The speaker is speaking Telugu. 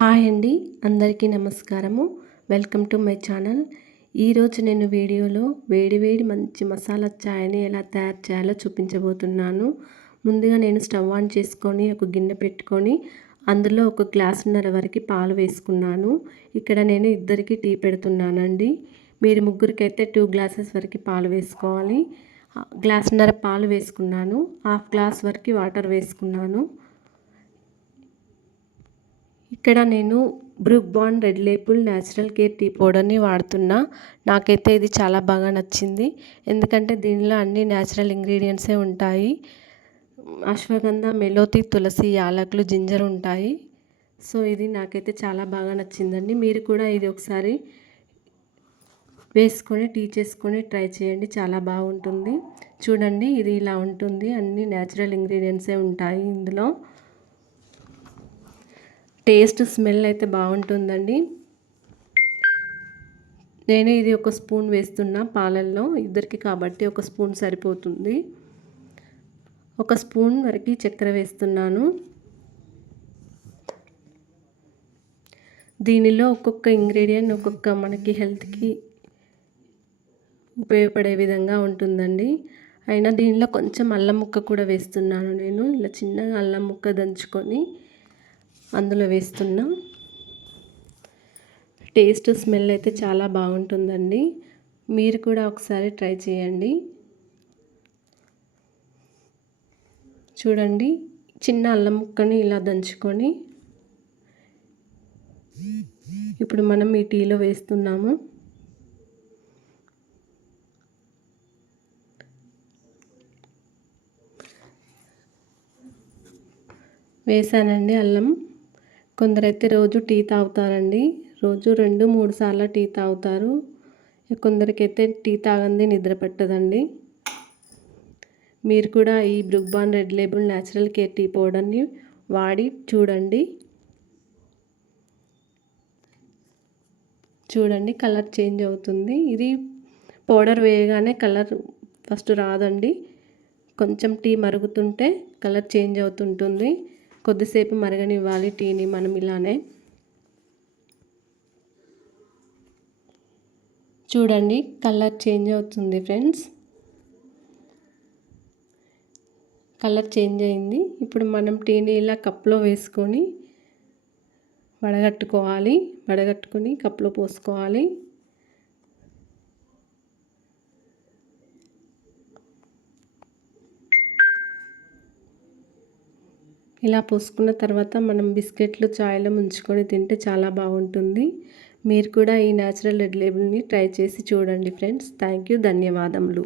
హాయ్ అండి, అందరికీ నమస్కారము. Welcome to my channel. ఈరోజు నేను వీడియోలో వేడి మంచి మసాలా చాయ్ని ఎలా తయారు చేయాలో చూపించబోతున్నాను. ముందుగా నేను స్టవ్ ఆన్ చేసుకొని ఒక గిన్నె పెట్టుకొని అందులో ఒక గ్లాసున్నర వరకు పాలు వేసుకున్నాను. ఇక్కడ నేను ఇద్దరికి టీ పెడుతున్నానండి. మీరు ముగ్గురికైతే 2 గ్లాసెస్ వరకు పాలు వేసుకోవాలి. గ్లాసున్నర పాలు వేసుకున్నాను. హాఫ్ గ్లాస్ వరకు వాటర్ వేసుకున్నాను. ఇక్కడ నేను Brooke Bond Red Label Natural Care tea పౌడర్ని వాడుతున్నా. నాకైతే ఇది చాలా బాగా నచ్చింది. ఎందుకంటే దీనిలో అన్ని న్యాచురల్ ఇంగ్రీడియంట్సే ఉంటాయి. అశ్వగంధ, మెలోతి, తులసి, యాలకులు, జింజర్ ఉంటాయి. సో ఇది నాకైతే చాలా బాగా నచ్చిందండి. మీరు కూడా ఇది ఒకసారి వేసుకొని టీ చేసుకొని ట్రై చేయండి, చాలా బాగుంటుంది. చూడండి, ఇది ఇలా ఉంటుంది. అన్ని న్యాచురల్ ఇంగ్రీడియంట్సే ఉంటాయి ఇందులో. టేస్ట్, స్మెల్ అయితే బాగుంటుందండి. నేను ఇది ఒక స్పూన్ వేస్తున్నా పాలల్లో, ఇద్దరికి కాబట్టి ఒక స్పూన్ సరిపోతుంది. ఒక స్పూన్ వరకు చక్కెర వేస్తున్నాను. దీనిలో ఒక్కొక్క ఇంగ్రీడియంట్ ఒక్కొక్క మనకి హెల్త్కి ఉపయోగపడే విధంగా ఉంటుందండి. అయినా దీనిలో కొంచెం అల్లం ముక్క కూడా వేస్తున్నాను. నేను ఇలా చిన్నగా అల్లం ముక్క దంచుకొని అందులో వేస్తున్నా. టేస్ట్, స్మెల్ అయితే చాలా బాగుంటుందండి. మీరు కూడా ఒకసారి ట్రై చేయండి. చూడండి, చిన్న అల్లం ముక్కని ఇలా దంచుకొని ఇప్పుడు మనం ఈ టీలో వేస్తున్నాము. వేసానండి అల్లం. కొందరైతే రోజు టీ తాగుతారండి. రోజు 2-3 సార్లు టీ తాగుతారు. కొందరికైతే టీ తాగందే నిద్ర పట్టదండి. మీరు కూడా ఈ Brooke Bond Red Label Natural Care tea పౌడర్ని వాడి చూడండి. చూడండి, కలర్ చేంజ్ అవుతుంది. ఇది పౌడర్ వేయగానే కలర్ ఫస్ట్ రాదండి. కొంచెం టీ మరుగుతుంటే కలర్ చేంజ్ అవుతుంటుంది. కొద్దిసేపు మరగనివ్వాలి టీని మనం ఇలానే. చూడండి, కలర్ చేంజ్ అవుతుంది ఫ్రెండ్స్. కలర్ చేంజ్ అయింది. ఇప్పుడు మనం టీని ఇలా కప్లో వేసుకొని వడగట్టుకొని కప్లో పోసుకోవాలి. ఇలా పోసుకున్న తర్వాత మనం బిస్కెట్లు చాయ్లో ముంచుకొని తింటే చాలా బాగుంటుంది. మీరు కూడా ఈ న్యాచురల్ రెడ్ లేబుల్ని ట్రై చేసి చూడండి ఫ్రెండ్స్. థ్యాంక్ యూ, ధన్యవాదములు.